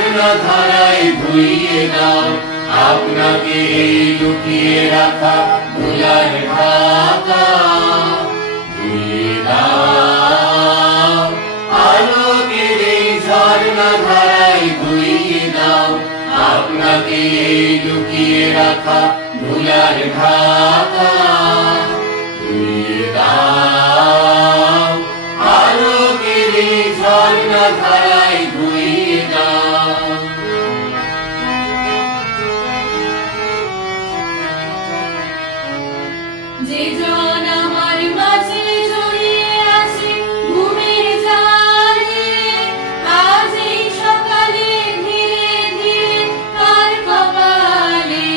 ঝর্ণা ধারায় ধুইয়ে দাও আপনাকে এই লুকিয়ে রাখা ধুলার ঢাকা। ধুইয়ে দাও আলোকের এই ঝর্ণা ধারায় ধুইয়ে দাও আপনাকে এই লুকিয়ে রাখা ধুলার ঢাকা। ধুইয়ে দাও আলোকের এই ঝর্ণা ধারায় ধুইয়ে দাও। যে জন আমার মাঝে জড়িয়ে আছে ঘুমের জালে, আজ এই সকালে ধীরে ধীরে তার কপালে।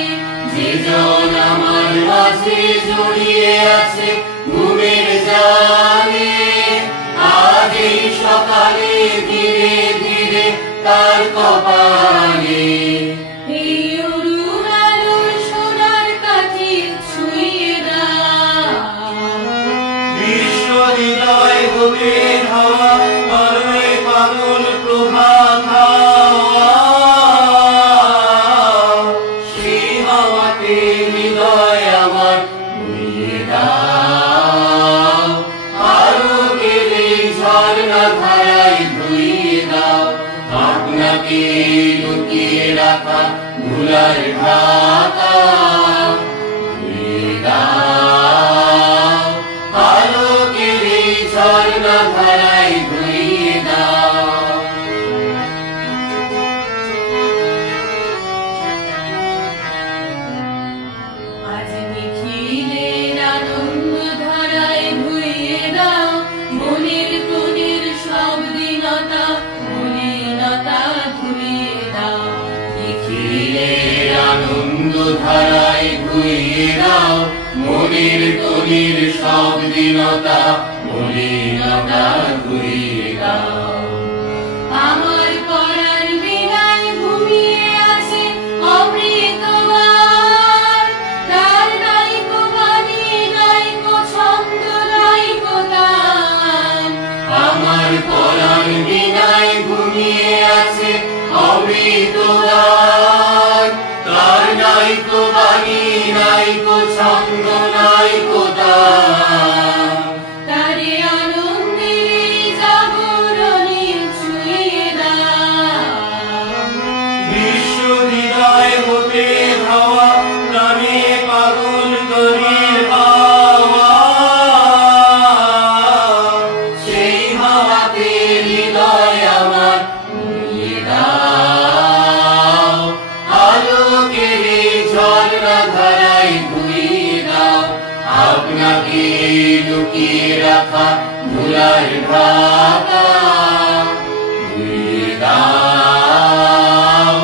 যে জন আমার মাঝে জড়িয়ে আছে ঘুমের জালে, আজ এই সকালে ধীরে ধীরে তার কপালে। এই অরুণ আলোর সোনার কাঠি ছুঁয়ে দাও, বিশ্ব হৃদয় হতে ধাওয়া করবে পাগল প্রভাত হাওয়া। সেই হাওয়াতে হৃদয় আমার বইয়ে দাও আলোকের এই ঝর্ণা ধারায় ধুইয়ে দাও আপনাকে লুকিয়ে রাখা ধুলার ঢাকা। ধুইয়ে দাও আলোকের এই ঝর্ণা ধারায় ধুইয়ে দাও। আজ নিখিলের আনন্দ ধারায় ধুইয়ে দাও মনের কোণের সব দীনতা মলিনতা ধুইয়ে দাও। নিখিলের আনন্দ ধারায় ধুইয়ে দাও মনের তনির সব দীনতা মলিনতা ধুইয়ে দাও। আমার পরাণ বিনায় ঘুমিয়ে আছে অমৃতবার, তার নাইকো বাণী নাইকো ছন্দ নাইকো গান। আমার পরাণ বিনায় ঘুমিয়ে আছে অমৃতবার, তার নাইকো বাণী নাইকো ছন্দ নাইকো গান। তারে আনন্দের জাগরণে ছুঁয়ে দাও, বিশ্ব হৃদয় হতে ধাওয়া প্রাণে পাগল তরির হাওয়া। সেই হাওয়াতে হৃদয় আমার বইয়ে দাও আলোকের এই ঝর্ণা ধারায় ধুইয়ে দাও আপনাকে লুকিয়ে রাখা ধুলার ঢাকা। ধুইয়ে দাও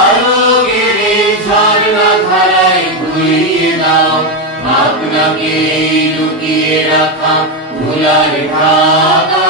আলোকের এই ঝর্ণা ধারায় ধুইয়ে দাও আপনাকে লুকিয়ে রাখা ধুলার ঢাকা।